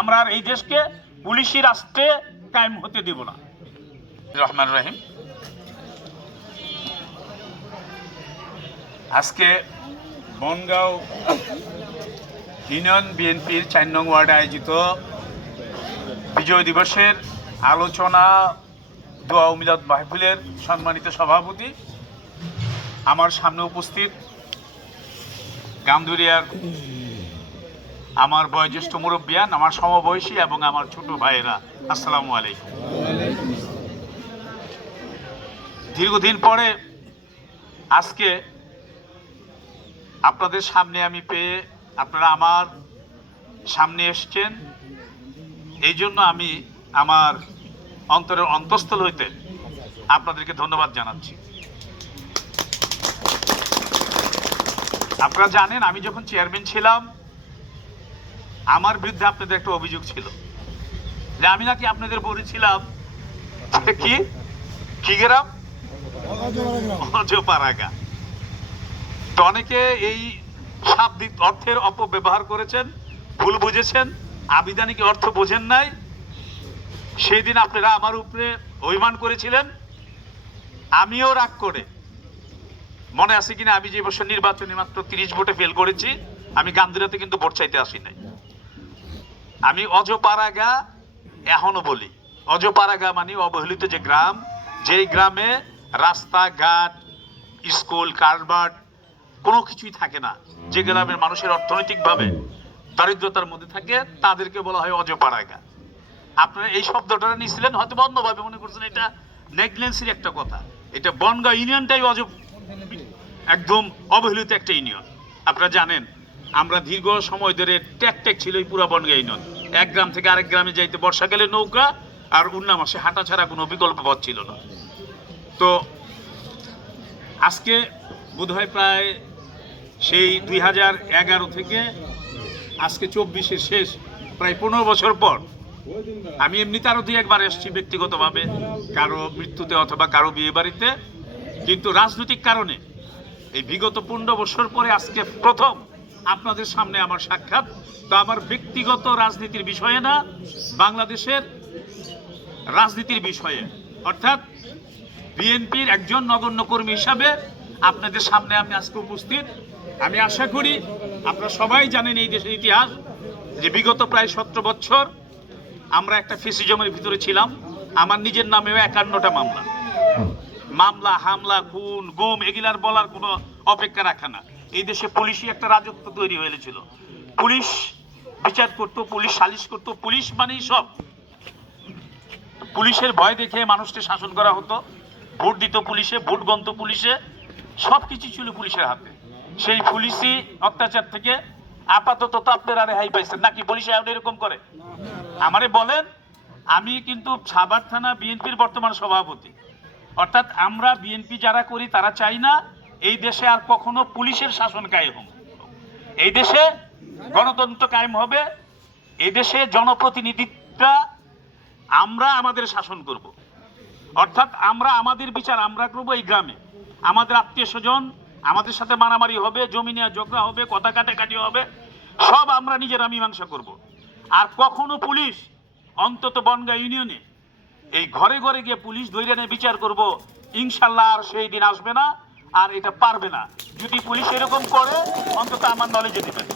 আমরা আর এই দেশকে পুলিশি রাষ্ট্রে কায়েম হতে দেব না। রহমান রহিম, আজকে বনগাঁও ইউনিয়ন বিএনপির 4 নং ওয়ার্ডে আয়োজিত বিজয় দিবসের আলোচনা দোয়া ও মিলাদ মাহফিলের সম্মানিত সভাপতি, আমার সামনে উপস্থিত গামদুরিয়ার আমার বয়োজ্যেষ্ঠ মুরব্বিয়ান, আমার সমবয়সী এবং আমার ছোট ভাইয়েরা, আসসালামু আলাইকুম। দীর্ঘদিন পরে আজকে আপনাদের সামনে আমি পেয়ে আপনারা আমার সামনে এসছেন, এই জন্য আমি আমার অন্তরের অন্তঃস্থল হইতে আপনাদেরকে ধন্যবাদ জানাচ্ছি। আপনারা জানেন, আমি যখন চেয়ারম্যান ছিলাম আমার বিরুদ্ধে আপনাদের একটা অভিযোগ ছিল যে আমি নাকি আপনাদের বলেছিলাম কি গ্রাম অজপাড়াগা। তো অনেকে এই শাব্দিক অর্থের অপব্যবহার করেছেন, ভুল বুঝেছেন, আবিধানিক অর্থ বোঝেন নাই। সেই দিন আপনারা আমার উপরে অভিমান করেছিলেন, আমিও রাগ করে, মনে আছে কিনা, আমি যে বছর নির্বাচনে মাত্র 30 ভোটে ফেল করেছি, আমি গান্ধীরাতে কিন্তু ভোট চাইতে আসি নাই। আমি অজপাড়াগা এখনো বলি, অজপাড়াগা মানে অবহেলিত যে গ্রাম, যেই গ্রামে রাস্তাঘাট, স্কুল, কারবার কোনো কিছুই থাকে না, যে গ্রামের মানুষের অর্থনৈতিকভাবে দারিদ্রতার মধ্যে থাকে, তাদেরকে বলা হয় অজপাড়াগা। আপনারা এই শব্দটা নিয়েছিলেন, হয়তো অন্যভাবে মনে করছেন এটা নেগলেন্সির একটা কথা। এটা বনগাঁও ইউনিয়নটাই একদম অবহেলিত একটা ইউনিয়ন। আপনারা জানেন, আমরা দীর্ঘ সময় ধরে ট্যাক ছিল এই পুরা বনগাঁও ইউনিয়ন। এক গ্রাম থেকে আরেক গ্রামে যাইতে বর্ষাকালে নৌকা আর উন্না মাসে হাঁটা ছাড়া কোনো বিকল্প পথ ছিল না। তো আজকে বোধহয় প্রায় সেই 2011 থেকে আজকে 24-এর শেষ, প্রায় 15 বছর পর আমি এমনিতে আরো 2-1 বার এসেছি ব্যক্তিগতভাবে, কারো মৃত্যুতে অথবা কারো বিয়ে বাড়িতে, কিন্তু রাজনৈতিক কারণে এই বিগত 15 বছর পরে আজকে প্রথম আপনাদের সামনে আমার সাক্ষাৎ। তো আমার ব্যক্তিগত রাজনীতির বিষয়ে না, বাংলাদেশের রাজনীতির বিষয়ে, অর্থাৎ বিএনপির একজন নগণ্য কর্মী হিসাবে আপনাদের সামনে আমি আজকে উপস্থিত। আমি আশা করি আপনারা সবাই জানেন এই দেশের ইতিহাস, যে বিগত প্রায় 17 বছর আমরা একটা ফেসিজমের ভিতরে ছিলাম। আমার নিজের নামেও 51টা মামলা, হামলা, খুন, গুম, এগুলার বলার কোনো অপেক্ষা রাখা না। এই দেশে পুলিশই একটা রাজত্ব তৈরি হয়েছিল। পুলিশ বিচার করতো, পুলিশ সালিশ করতো, পুলিশ মানেই সব। পুলিশের ভয় দেখে মানুষকে শাসন করা হতো, ভোট দিত পুলিশে, ভোট গণত পুলিশে, সব কিছু ছিল পুলিশের হাতে। সেই পুলিশি অত্যাচার থেকে আপাতত তো আপনারা রেহাই পাইছেন নাকি? পুলিশ এখন এরকম করে? আমারে বলেন, আমি কিন্তু সাভার থানা বিএনপির বর্তমান সভাপতি। অর্থাৎ আমরা বিএনপি যারা করি তারা চাই না এই দেশে আর কখনো পুলিশের শাসন কায়েম হোক। এই দেশে গণতন্ত্র কায়েম হবে, এই দেশে জনপ্রতিনিধিত্বটা আমরা আমাদের শাসন করব। অর্থাৎ আমরা আমাদের বিচার আমরা করবো এই গ্রামে। আমাদের আত্মীয় স্বজন আমাদের সাথে মারামারি হবে, জমি নেওয়া ঝগড়া হবে, কথা কাটাকাটি হবে, সব আমরা নিজেরা মীমাংসা করব। আর কখনো পুলিশ, অন্তত বনগাঁও ইউনিয়নে এই ঘরে ঘরে গিয়ে পুলিশ ধরে নিয়ে বিচার করব, ইনশাল্লাহ আর সেই দিন আসবে না, আর এটা পারবে না। যদি পুলিশ এরকম করে অন্তত আমার নলেজে দিবেন।